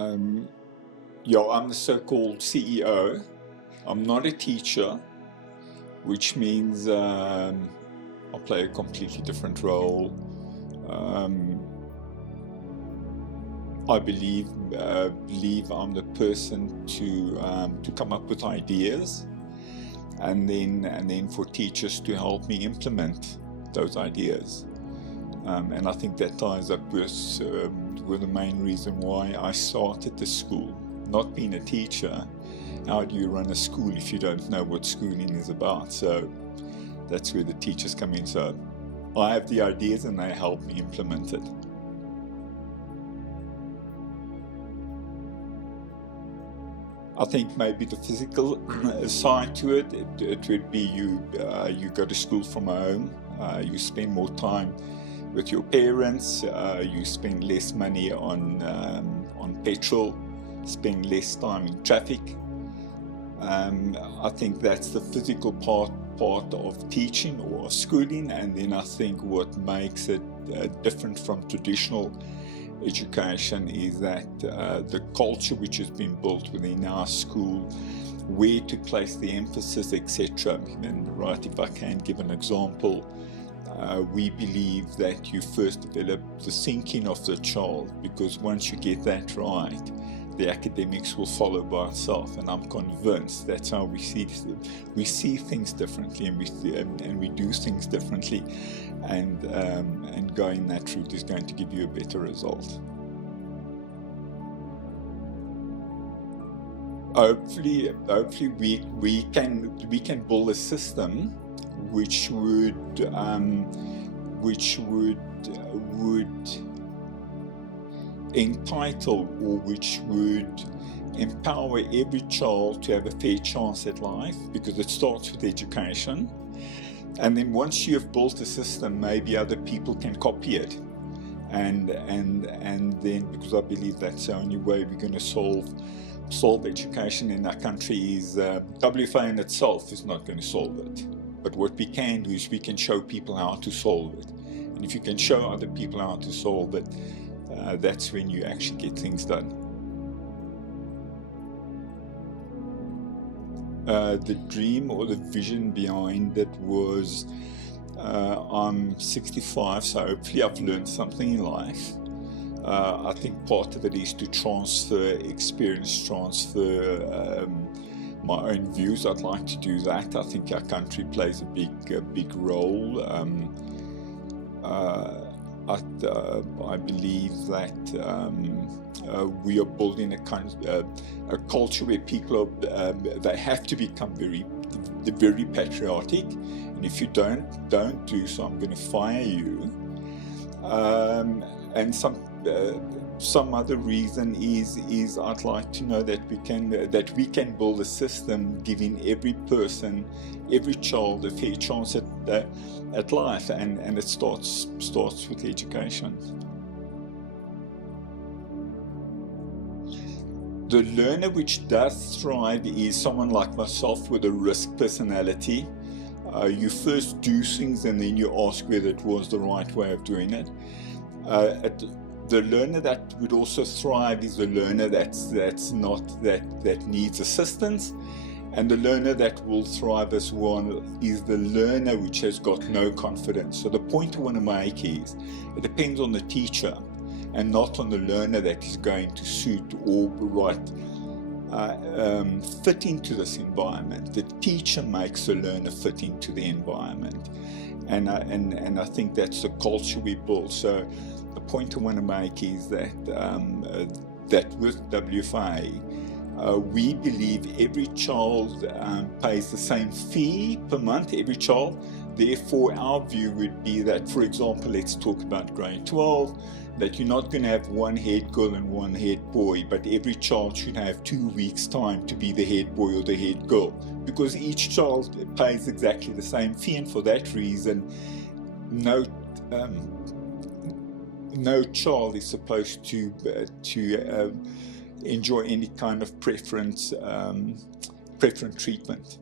Um, yeah, I'm the so-called CEO. I'm not a teacher, which means I play a completely different role. I believe I'm the person to come up with ideas, and then for teachers to help me implement those ideas. And I think that ties up with the main reason why I started the school. Not being a teacher, how do you run a school if you don't know what schooling is about? So that's where the teachers come in. So I have the ideas and they help me implement it. I think maybe the physical side to it would be you go to school from home, you spend more time with your parents, you spend less money on petrol, spend less time in traffic. I think that's the physical part of teaching or schooling, and then I think what makes it different from traditional education is that the culture which has been built within our school, where to place the emphasis, etc. And right, if I can give an example, we believe that you first develop the thinking of the child, because once you get that right, the academics will follow by itself. And I'm convinced that's how we see things differently, and we do things differently, and going that route is going to give you a better result. Hopefully we can build a system which would entitle, or which would empower every child to have a fair chance at life, because it starts with education. And then once you have built a system, maybe other people can copy it, and then, because I believe that's the only way we're going to solve education in our country, is WFA in itself is not going to solve it. But what we can do is we can show people how to solve it. And if you can show other people how to solve it, that's when you actually get things done. The dream or the vision behind it was, I'm 65, so hopefully I've learned something in life. I think part of it is to transfer experience, transfer my own views. I'd like to do that. I think our country plays a big role. I believe that we are building a culture where people they have to become very patriotic, and if you don't do so, I'm going to fire you. And some other reason is I'd like to know that we can build a system giving every person, every child, a fair chance at life, and it starts with education. The learner which does thrive is someone like myself with a risk personality. You first do things and then you ask whether it was the right way of doing it. The learner that would also thrive is the learner that needs assistance, and the learner that will thrive as well is the learner which has got no confidence. So the point I want to make is, it depends on the teacher and not on the learner that is going to suit or fit into this environment. The teacher makes the learner fit into the environment, and I think that's the culture we build. So the point I want to make is that with WFA, we believe every child pays the same fee per month, every child. Therefore, our view would be that, for example, let's talk about grade 12, that you're not going to have one head girl and one head boy, but every child should have 2 weeks' time to be the head boy or the head girl, because each child pays exactly the same fee, and for that reason, no child is supposed to enjoy any kind of preference treatment.